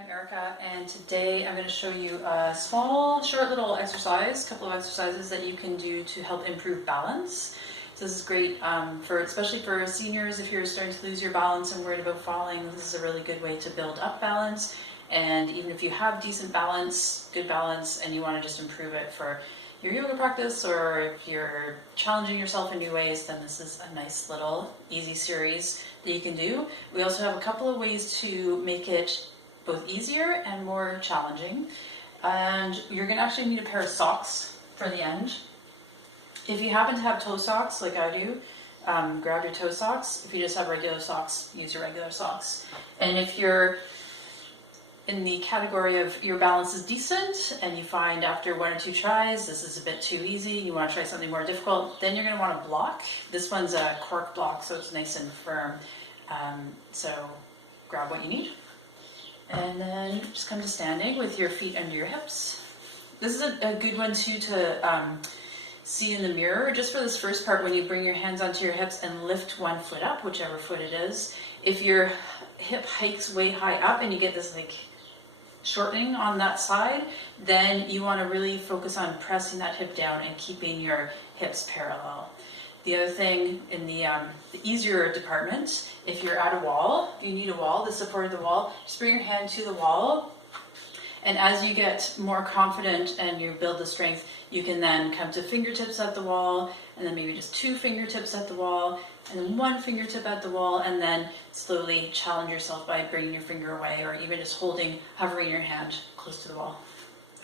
I'm Erica, and today I'm going to show you a small, short little exercise, couple of exercises that you can do to help improve balance. So this is great especially for seniors. If you're starting to lose your balance and worried about falling, this is a really good way to build up balance. And even if you have decent balance, good balance, and you want to just improve it for your yoga practice, or if you're challenging yourself in new ways, then this is a nice little easy series that you can do. We also have a couple of ways to make it both easier and more challenging. And you're going to actually need a pair of socks for the end. If you happen to have toe socks like I do, grab your toe socks. If you just have regular socks, use your regular socks. And if you're in the category of your balance is decent and you find after 1 or 2 tries this is a bit too easy, you want to try something more difficult, then you're going to want a block. This one's a cork block, so it's nice and firm. So grab what you need. And then just come to standing with your feet under your hips. This is a good one too to see in the mirror. Just for this first part, when you bring your hands onto your hips and lift one foot up, whichever foot it is. If your hip hikes way high up and you get this like shortening on that side, then you want to really focus on pressing that hip down and keeping your hips parallel. The other thing in the easier department, if you're at a wall, you need a wall, the support of the wall, just bring your hand to the wall. And as you get more confident and you build the strength, you can then come to fingertips at the wall, and then maybe just 2 fingertips at the wall, and then 1 fingertip at the wall, and then slowly challenge yourself by bringing your finger away, or even just hovering your hand close to the wall.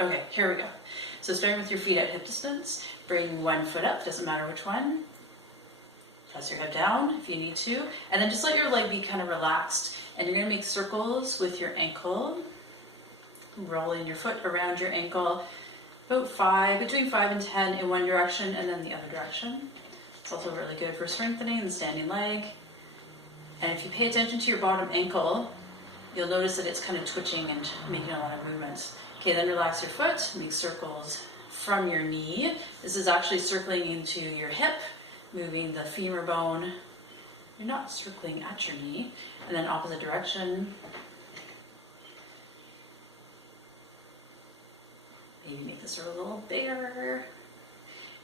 Okay, here we go. So starting with your feet at hip distance, bring 1 foot up, doesn't matter which one. Press your hip down if you need to, and then just let your leg be kind of relaxed. And you're going to make circles with your ankle, rolling your foot around your ankle, about between 5 and 10 in one direction, and then the other direction. It's also really good for strengthening the standing leg. And if you pay attention to your bottom ankle, you'll notice that it's kind of twitching and making a lot of movements. Okay, then relax your foot, make circles from your knee. This is actually circling into your hip, moving the femur bone. You're not circling at your knee. And then opposite direction. Maybe make this a little bigger.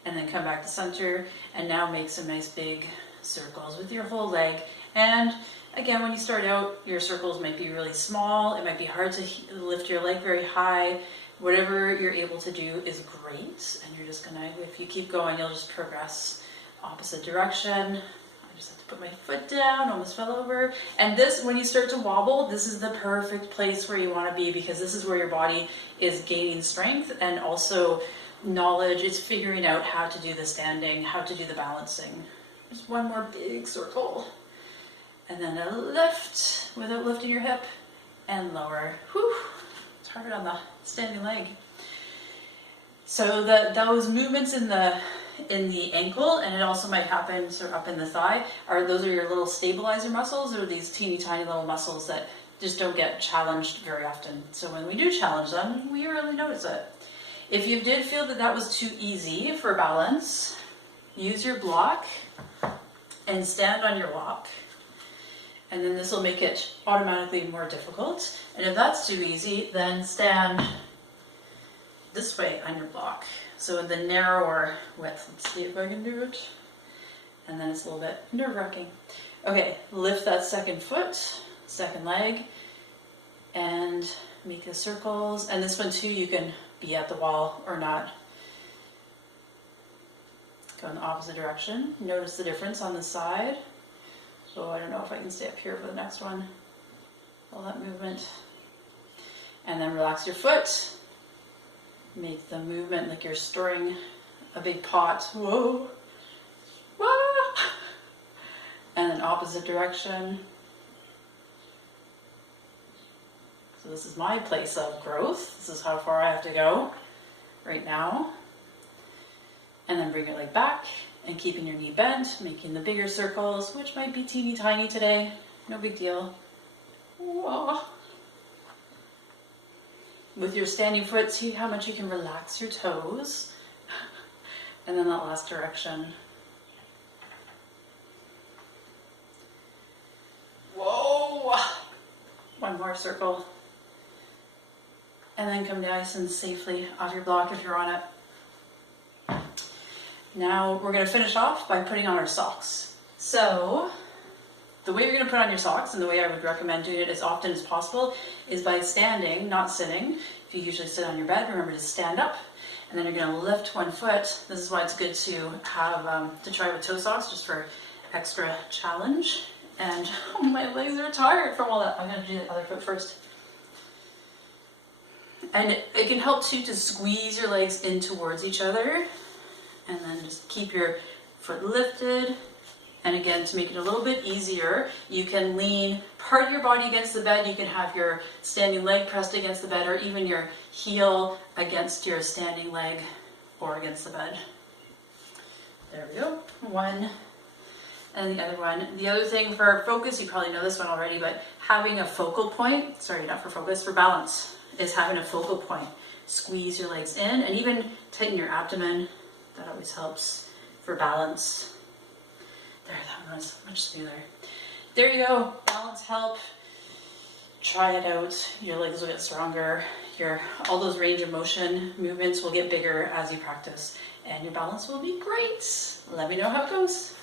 And then come back to center. And now make some nice big circles with your whole leg. And again, when you start out, your circles might be really small. It might be hard to lift your leg very high. Whatever you're able to do is great. And you're just gonna, if you keep going, you'll just progress. Opposite direction. I just have to put my foot down, almost fell over. And this, when you start to wobble, this is the perfect place where you want to be, because this is where your body is gaining strength and also knowledge. It's figuring out how to do the standing, how to do the balancing. Just 1 more big circle. And then a lift without lifting your hip, and lower. Whew, it's hard on the standing leg. So those movements in the ankle, and it also might happen sort of up in the thigh, those are your little stabilizer muscles, or these teeny tiny little muscles that just don't get challenged very often. So when we do challenge them, we really notice it. If you did feel that that was too easy for balance, use your block and stand on your block. And then this will make it automatically more difficult. And if that's too easy, then stand this way on your block. So in the narrower width, let's see if I can do it. And then it's a little bit nerve-wracking. Okay, lift that second foot, second leg, and make the circles. And this one too, you can be at the wall or not. Go in the opposite direction. Notice the difference on the side. So I don't know if I can stay up here for the next one. All that movement. And then relax your foot. Make the movement like you're stirring a big pot. Whoa. Ah. And then opposite direction. So this is my place of growth. This is how far I have to go right now. And then bring your leg back and keeping your knee bent, making the bigger circles, which might be teeny tiny today. No big deal. Whoa. With your standing foot, see how much you can relax your toes. And then that last direction. Whoa! One more circle. and then come nice and safely off your block if you're on it. Now we're going to finish off by putting on our socks. So the way you're going to put on your socks, and the way I would recommend doing it as often as possible, is by standing, not sitting. If you usually sit on your bed, remember to stand up, and then you're going to lift one foot. This is why it's good to have to try with toe socks, just for extra challenge. And oh, my legs are tired from all that. I'm going to do the other foot first. And it can help too to squeeze your legs in towards each other, and then just keep your foot lifted. And again, to make it a little bit easier, you can lean part of your body against the bed. You can have your standing leg pressed against the bed, or even your heel against your standing leg or against the bed. There we go. One and the other one. The other thing for focus, you probably know this one already, but having a focal point, sorry, not for focus, for balance, is having a focal point. Squeeze your legs in and even tighten your abdomen. That always helps for balance. There, that one was much smoother. There you go, balance help. Try it out. Your legs will get stronger. All those range of motion movements will get bigger as you practice, and your balance will be great. Let me know how it goes.